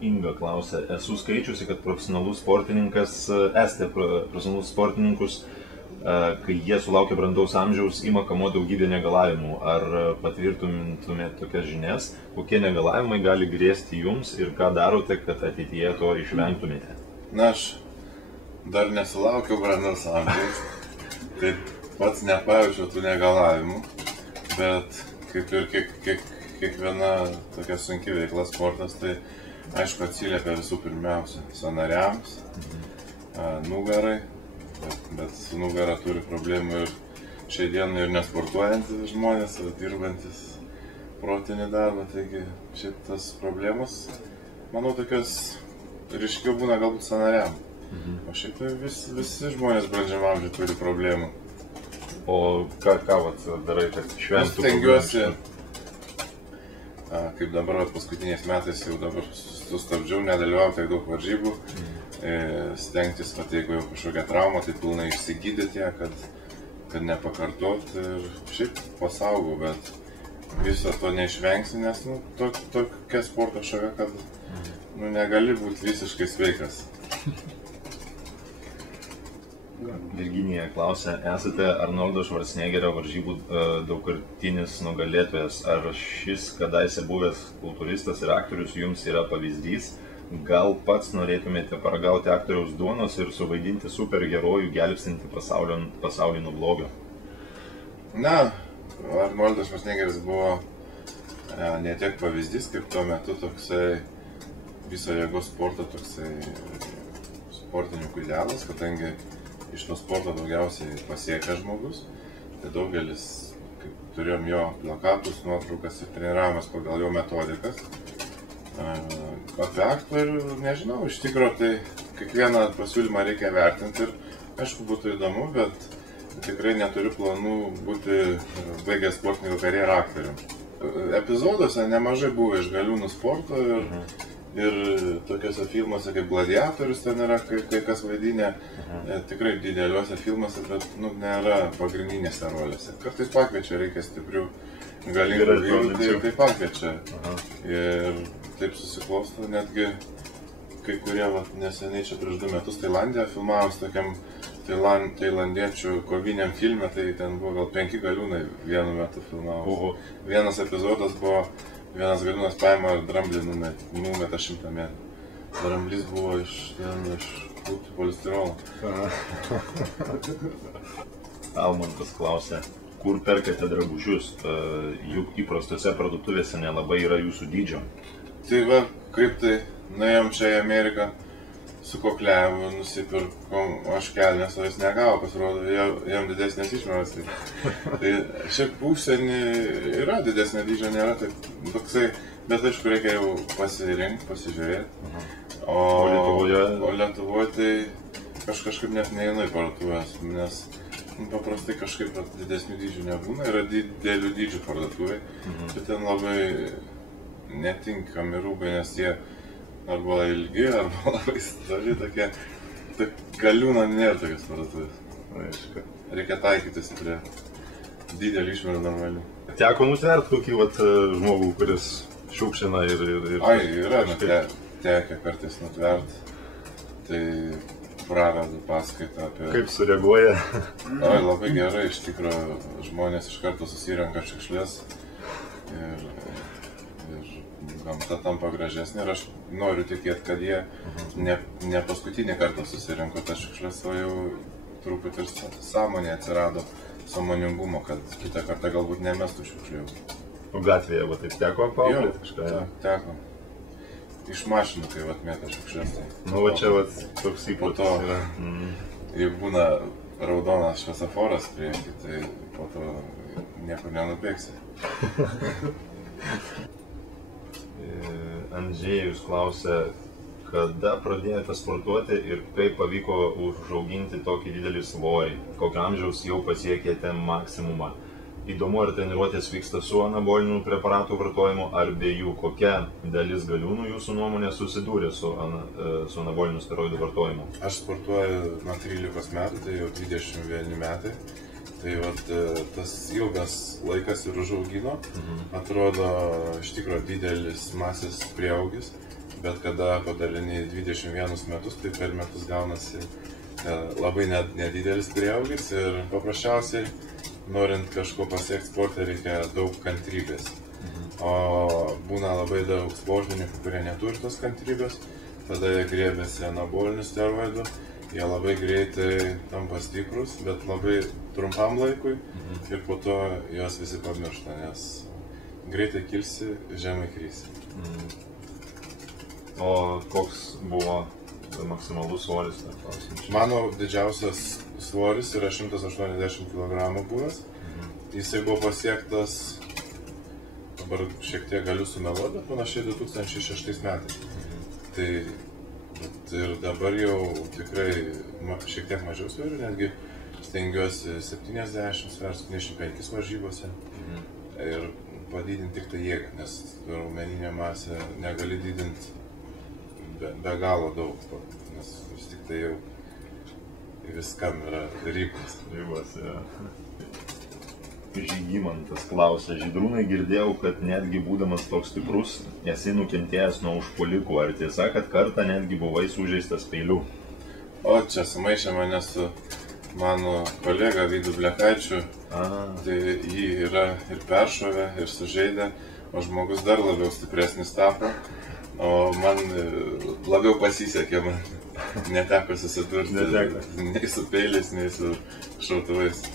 Inga klausia, esu skaičiusi, kad esate profesionalus sportininkus, kai jie sulaukia brandaus amžiaus, ima kamuoti daugybę negalavimų. Ar patvirtintumėte tokias žinias, kokie negalavimai gali grėsti jums ir ką darote, kad ateityje to išvengtumėte? Na, aš dar nesulaukiau brandaus amžiaus, tai pats nepajaučiau tų negalavimų, bet kaip ir kiekviena tokia sunki veikla sportas, tai aišku atsiliepia visų pirmiausia sąnariams, nugarai, bet su nugara turi problemų ir šiai dienai ir nesportuojantys žmonės, ir dirbantis protinį darbą, taigi šitas problemos, manau, tokios ryškiau būna galbūt sąnariam, o šiaip visi žmonės brandžiam amžiui turi problemų. O ką darai, kad išvengtų? Stengiuosi, kaip dabar paskutiniais metais jau dabar sustabdžiau, nedalyvauju tiek daug varžybų, stengtis, jeigu jau kažkokia trauma, tai pilnai išsigydyti ją, kad nepakartot ir šiaip pasaugau, bet viso to neišvengsi, nes tokia sporto šaka, kad negali būti visiškai sveikas. Virginija klausia, esate Arnoldo Švarcnegerio varžybų daugkartinis nugalėtojas. Ar šis kadaise buvęs kultūristas ir aktorius jums yra pavyzdys? Gal pats norėtumėte paragauti aktoriaus duonos ir suvaidinti superherojų gelbstintį pasaulį nuo blogio? Na, Arnoldas Švarcnegeris buvo ne tiek pavyzdys, kaip tuo metu toksai viso jėgos sporto toksai sportininkų idealas, kadangi iš to sporto daugiausiai pasiekia žmogus, tai daugelis, kaip turėjom jo plakatus, nuotraukas ir treniravomės pagal jo metodikas. Apie aktorių nežinau, iš tikrųjų tai kiekvieną pasiūlymą reikia vertinti ir aišku būtų įdomu, bet tikrai neturiu planų būti baigęs sportininkų karjerą aktorium. Epizoduose nemažai buvo iš galiūnų sporto ir tokiuose filmuose kaip Gladiatorius ten yra kai kas vaidinę, tikrai dideliuose filmuose, bet nėra pagrindinėse rolėse. Kartais pakviečia, reikia stiprių galingų vyrų, tai pakviečia. Ir taip susiklosto, netgi kai kurie neseniai čia prieš 2 metus Tailandėje filmavus tokiam tailandiečių koviniam filme, tai ten buvo gal 5 galiūnai vienu metu filmavus. Vienas epizodas buvo, vienas galiūnas paima dramblį numeta 100 metrų. Dramblys buvo iš polistirolo. Almantas klausia, kur perkate drabužius? Juk įprastose parduotuvėse nelabai yra jūsų dydžio. Tai va, kaip tai, nuėjom čia į Ameriką, su kokliavimu nusipirkom, aš kelnes, o jis negavo, pasirodo, jam didesnės išmeras. Tai šiaip užsienį yra didesnė dydžio, nėra taip toksai, bet aišku reikia jau pasirinkti, pasižiūrėti. O Lietuvoje tai kažkaip net neinu į parduotuvės, nes paprastai kažkaip didesnių dydžių nebūna, yra didelių dydžių parduotuvai, bet ten labai netinkami rūbai, nes jie arba ilgi, arba labai stori tokie. Tai galiūno nėra tokios parduotuvės. Reikia taikytis prie didelį išmerų normalių. Teko nusvert kokį žmogų, kuris šiukšina ir... Ai, yra tekę kartais nutvert. Tai pravedu paskaitą apie... Kaip sureaguoja? Ai, labai gerai, iš tikrųjų žmonės iš karto susirenka šiukšlės ir gamta tampa gražesnė ir aš noriu tikėti, kad jie ne paskutinį kartą susirinko tas šiukšlės, o jau truputį ir sąmonė atsirado, sąmoningumo, kad kitą kartą galbūt nemestų šiukšlių. O gatvėje taip teko apauklėti kažką? Teko. Iš mašinų, kai mėta šiukšlės. Nu, va čia toks įprotis yra. Jeigu būna raudonas šviesoforas prieki, tai po to niekur nenubėgsi. Andžėjus klausia, kada pradėjote sportuoti ir kaip pavyko užauginti tokį didelį svorį, kokio amžiaus jau pasiekėte maksimumą. Įdomu, ar treniruotės vyksta su anabolinių preparatų vartojimu ar be jų, kokia dalis galiūnų jūsų nuomonė susidūrė su anabolinių steroidų vartojimu? Aš sportuoju nuo 13 metų, tai jau 21 metai Tai vat, tas ilgas laikas ir užaugino, atrodo iš tikrųjų didelis masės prieaugis, bet kada padalini 21 metus, tai per metus gaunasi labai nedidelis prieaugis ir paprasčiausiai, norint kažko pasiekti sporte, reikia daug kantrybės. O būna labai daug sportininkų, kurie neturi tos kantrybės, tada jie griebiasi anabolinių steroidų, jie labai greitai tampa stiprus, bet labai trumpam laikui ir po to juos visi pamiršta, nes greitai kilsi, žemai krysi. O koks buvo maksimalus svoris? Mano didžiausias svoris yra 180 kg buvęs. Jisai buvo pasiektas, dabar šiek tiek galiu sumeluoti, bet panašiai 2006 metais. Tai ir dabar jau tikrai šiek tiek mažiau sveriu, netgi stengiuosi 70, 75 varžybose ir padidinti tik tai jėgą, nes raumeninė masė negali didinti be galo daug, nes vis tik tai jau viskam yra ribos. Žygimantas klausia, Žydrūnai, girdėjau, kad netgi būdamas toks stiprus, esi nukentėjęs nuo užpuolikų. Ar tiesa, kad kartą netgi buvai sužeistas peiliu? O čia sumaišė mane su mano kolega Vydu Blekaičiu. Tai jį yra ir peršovę, ir sužeidę, o žmogus dar labiau stipresnis tapo. O man labiau pasisekė, man neteko susidurti nei su peiliais, nei su šautuvais.